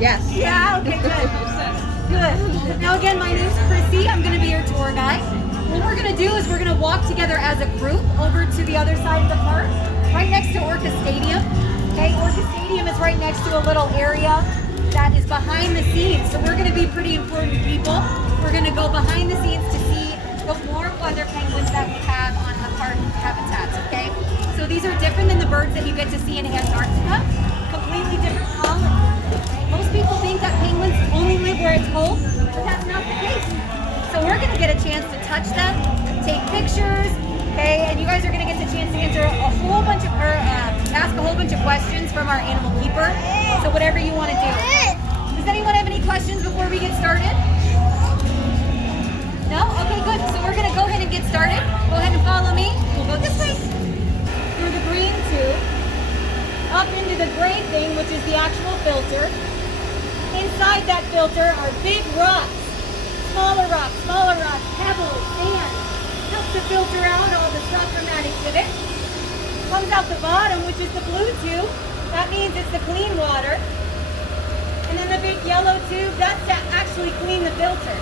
Yes. Yeah, okay, good. Good. Now again, my name's Chrissy. I'm going to be your tour guide. What we're going to do is we're going to walk together as a group over to the other side of the park, right next to Orca Stadium. Okay, Orca Stadium is right next to a little area that is behind the scenes. So we're going to be pretty important people. We're going to go behind the scenes to see the warm weather penguins that we have on the park habitats, okay? So these are different than the birds that you get to see in Antarctica. Completely different colonies. Okay? Most people think that penguins only live where it's cold, but that's not the case. So we're gonna get a chance to touch them, take pictures, okay? And you guys are gonna get the chance to answer ask a whole bunch of questions from our animal keeper. So whatever you wanna do. Does anyone have any questions before we get started? No? Okay, good. So we're gonna go ahead and get started. Go ahead and follow me. We'll go this way. Through the green tube, up into the gray thing, which is the actual filter. Inside that filter are big rocks, smaller rocks, pebbles, sand. Helps to filter out all the stuff from that exhibit. Comes out the bottom, which is the blue tube. That means it's the clean water. And then the big yellow tube, that's to actually clean the filter.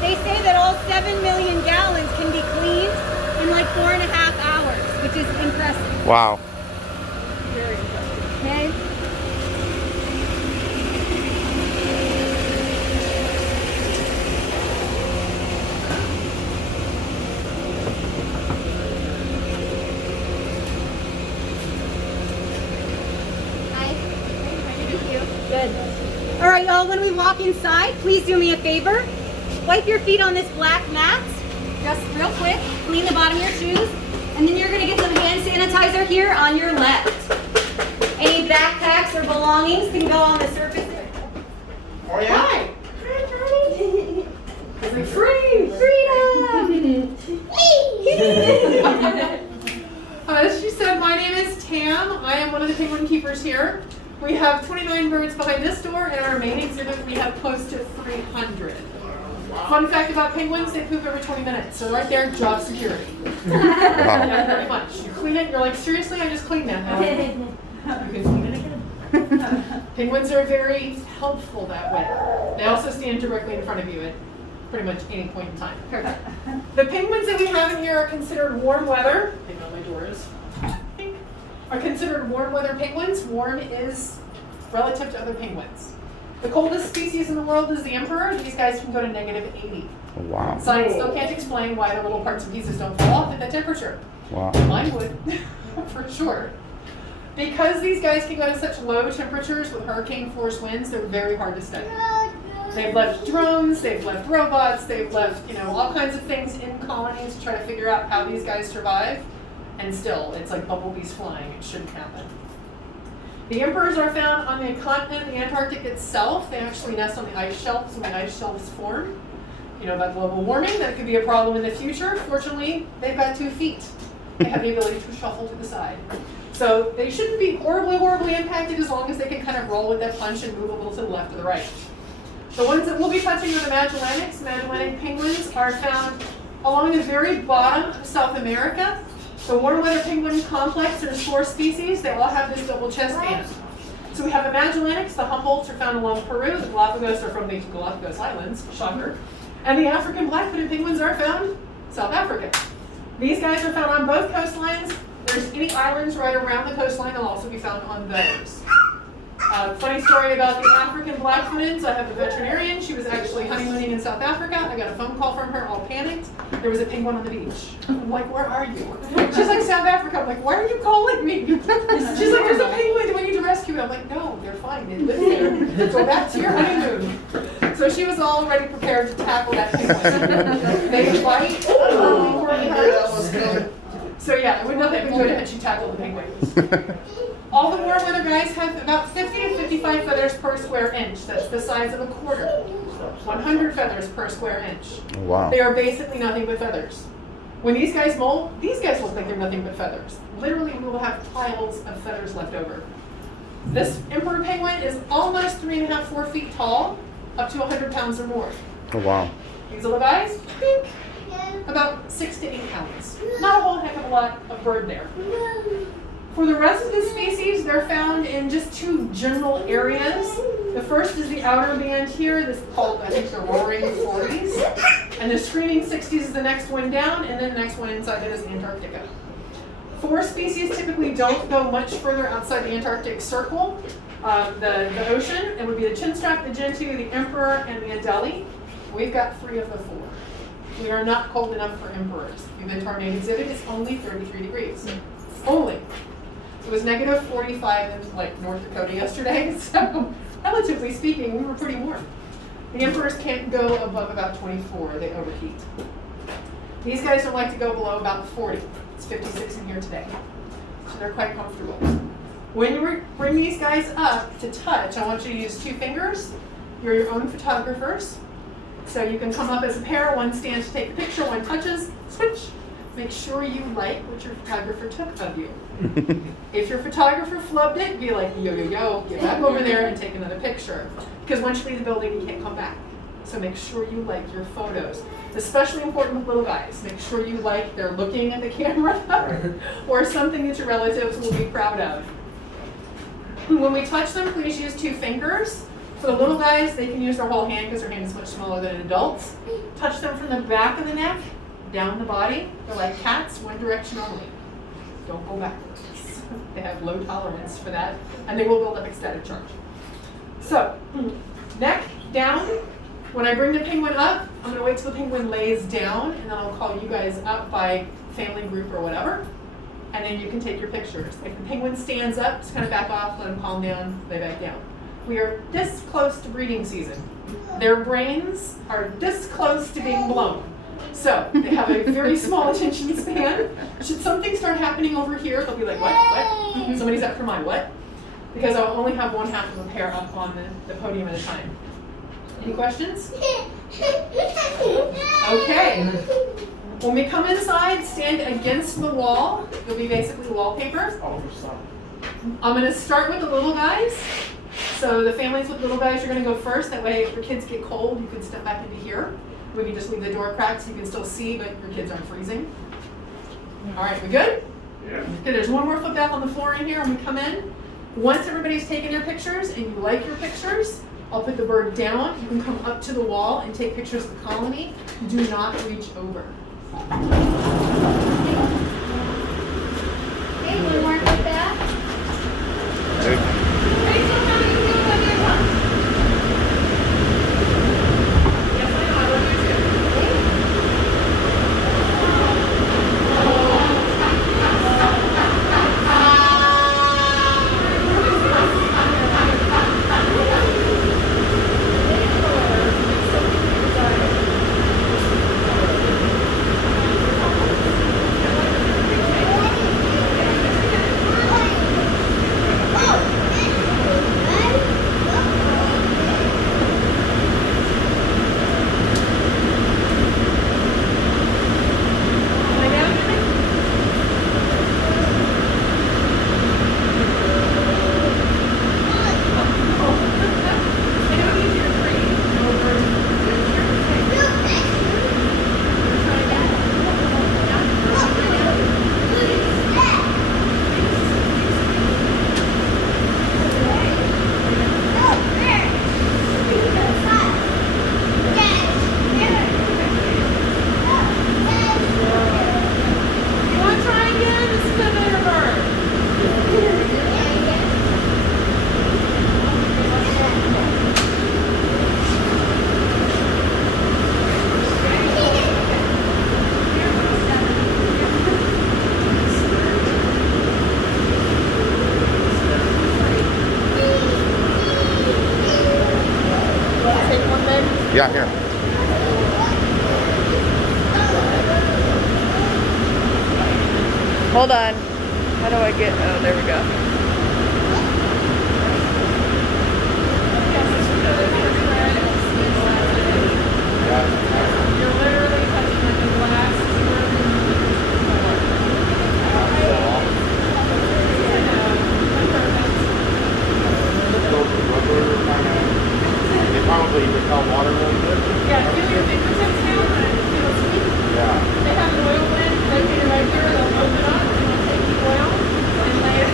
They say that all 7 million gallons can be cleaned in like 4.5 hours, which is impressive. Wow. Very impressive. Okay. Hi. Nice to meet you. Good. All right, y'all, when we walk inside, please do me a favor. Wipe your feet on this black mat, just real quick. Clean the bottom of your shoes. And then you're gonna get some hand sanitizer here on your left. Any backpacks or belongings can go on the surface. Oh yeah? Hi. Free! Freedom! As she said, my name is Tam. I am one of the penguin keepers here. We have 29 birds behind this door, and our main exhibit we have close to 300. Fun fact about penguins, they poop every 20 minutes. So right there, job security. Yeah, pretty much. You clean it, you're like, seriously, I just cleaned that. You can clean it again. Penguins are very helpful that way. They also stand directly in front of you at pretty much any point in time. The penguins that we have in here are considered warm weather. I know my door is. Are considered warm weather penguins. Warm is relative to other penguins. The coldest species in the world is the emperor. These guys can go to -80. Wow. Science still can't explain why the little parts and pieces don't fall off at that temperature. Wow. Mine would, for sure. Because these guys can go to such low temperatures with hurricane force winds, they're very hard to study. They've left drones, they've left robots, they've left, all kinds of things in colonies to try to figure out how these guys survive. And still, it's like bumblebees flying. It shouldn't happen. The emperors are found on the continent, the Antarctic itself. They actually nest on the ice shelves when the ice shelves form. About global warming, that could be a problem in the future. Fortunately, they've got 2 feet. They have the ability to shuffle to the side. So they shouldn't be horribly impacted as long as they can kind of roll with that punch and move a little to the left or the right. The ones that we'll be touching are the Magellanics. Magellanic penguins are found along the very bottom of South America. The warm weather penguin complex, there's 4 species. They all have this double chest band. So we have the Magellanics, the Humboldts are found along Peru, the Galapagos are from the Galapagos Islands, shocker. And the African black-footed penguins are found South Africa. These guys are found on both coastlines. There's any islands right around the coastline, they'll also be found on those. Funny story about the African black-footeds. I have a veterinarian. She was actually honeymooning in South Africa. I got a phone call from her, all panicked. There was a penguin on the beach. I'm like, where are you? She's like, South Africa. I'm like, why are you calling me? She's like, there's a penguin. Do we need to rescue it? I'm like, no, they're fine. They live there. Go back to your honeymoon. So she was already prepared to tackle that penguin. They fight. So yeah, it would not have been good had she tackled the penguins. All the warm weather guys have about 50 to 55 feathers per square inch. That's the size of a quarter. 100 feathers per square inch. Wow. They are basically nothing but feathers. When these guys molt, these guys will think they're nothing but feathers. Literally, we will have piles of feathers left over. This emperor penguin is almost 3.5, 4 feet tall, up to 100 pounds or more. Oh, wow. These little guys, think about 6 to 8 pounds. Not a whole heck of a lot of bird there. For the rest of the species, they're found in just two general areas. The first is the outer band here. This is called, I think, the roaring 40s. And the screaming 60s is the next one down, and then the next one inside it is Antarctica. 4 species typically don't go much further outside the Antarctic Circle, the ocean. It would be the chinstrap, the gentoo, the emperor, and the adelie. We've got 3 of the 4. We are not cold enough for emperors. We've been to our main exhibit, it's only 33 degrees. Only. It was negative 45 in like North Dakota yesterday, so relatively speaking, we were pretty warm. The emperors can't go above about 24, they overheat. These guys don't like to go below about 40. It's 56 in here today. So they're quite comfortable. When you bring these guys up to touch, I want you to use 2 fingers. You're your own photographers. So you can come up as a pair, one stands to take the picture, one touches, switch. Make sure you like what your photographer took of you. If your photographer flubbed it, be like, yo, yo, yo, get back over there and take another picture. Because once you leave the building, you can't come back. So make sure you like your photos. Especially important with little guys. Make sure you like they're looking at the camera or something that your relatives will be proud of. When we touch them, please use 2 fingers. For the little guys, they can use their whole hand because their hand is much smaller than adults. Touch them from the back of the neck, down the body. They're like cats, one direction only. Don't go backwards. They have low tolerance for that, and they will build up ecstatic charge. So, neck down. When I bring the penguin up, I'm going to wait till the penguin lays down, and then I'll call you guys up by family group or whatever, and then you can take your pictures. If the penguin stands up, just kind of back off, let him calm down, lay back down. We are this close to breeding season. Their brains are this close to being blown. So they have a very small attention span. Should something start happening over here, they'll be like, what? Somebody's up for my what? Because I'll only have one half of a pair up on the podium at a time. Any questions? Okay. When we come inside, stand against the wall. You'll be basically wallpaper. I'm going to start with the little guys. So the families with little guys, you're going to go first. That way if your kids get cold, you can step back into here. Maybe just leave the door cracked so you can still see, but your kids aren't freezing. All right, we good? Yeah. Okay, there's one more foot bath on the floor in here when we come in. Once everybody's taken their pictures and you like your pictures, I'll put the bird down. You can come up to the wall and take pictures of the colony. Do not reach over. Okay, one more foot bath. Yeah, here. Hold on. How do I get, oh, there we go. You're literally touching like a glass. They probably repel water really good. Yeah, feel your fingertips down and feel sweet. Yeah. They have an oil blend located right here. They'll open it up and they'll take the oil and lay it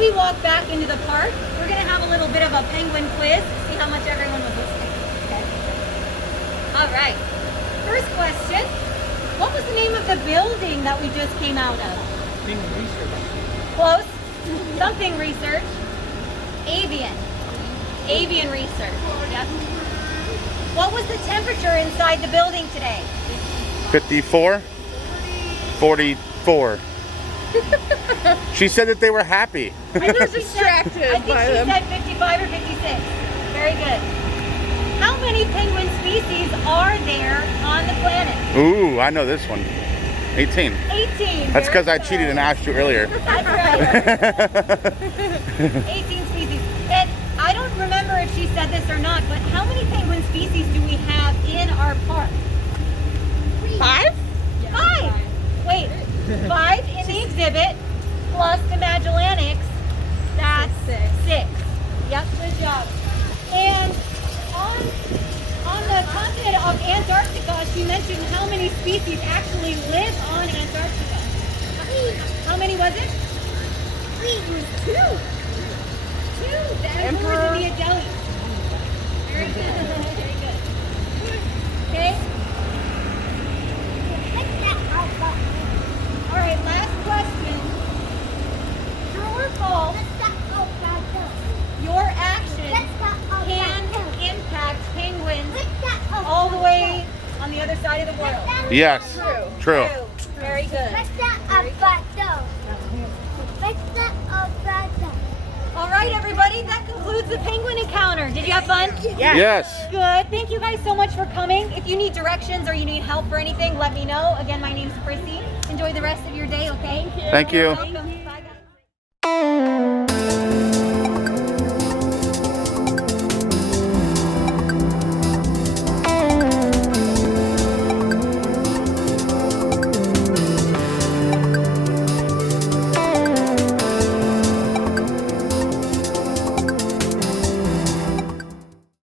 we walk back into the park, we're gonna have a little bit of a penguin quiz to see how much everyone was listening. Okay. All right. First question. What was the name of the building that we just came out of? Close. Something research. Avian. Avian research. Yep. What was the temperature inside the building today? 54? 44. She said that they were happy. I was distracted I think by she them. said 55 or 56. Very good. How many penguin species are there on the planet? Ooh, I know this one. 18. 18. That's because I Very cheated good. and asked you earlier. That's right. 18 species. And I don't remember if she said this or not, but how many penguin species do we have in our park? 5? 5. Wait, 5 in the exhibit plus the Magellanics. That's 6. Yep, good job. And on the continent of Antarctica, she mentioned how many species actually live on Antarctica. How many was it? 2. 2. The emperors and the Adelies. Very good. Very good. Okay. All right, last question. True or false? Your action can impact penguins all the way on the other side of the world. Yes. True. Very good. All right, everybody, that concludes the penguin encounter. Did you have fun? Yes. Good. Thank you guys so much for coming. If you need directions or you need help for anything, let me know. Again, my name's Prissy. Enjoy the rest of your day, okay? Thank you. Welcome.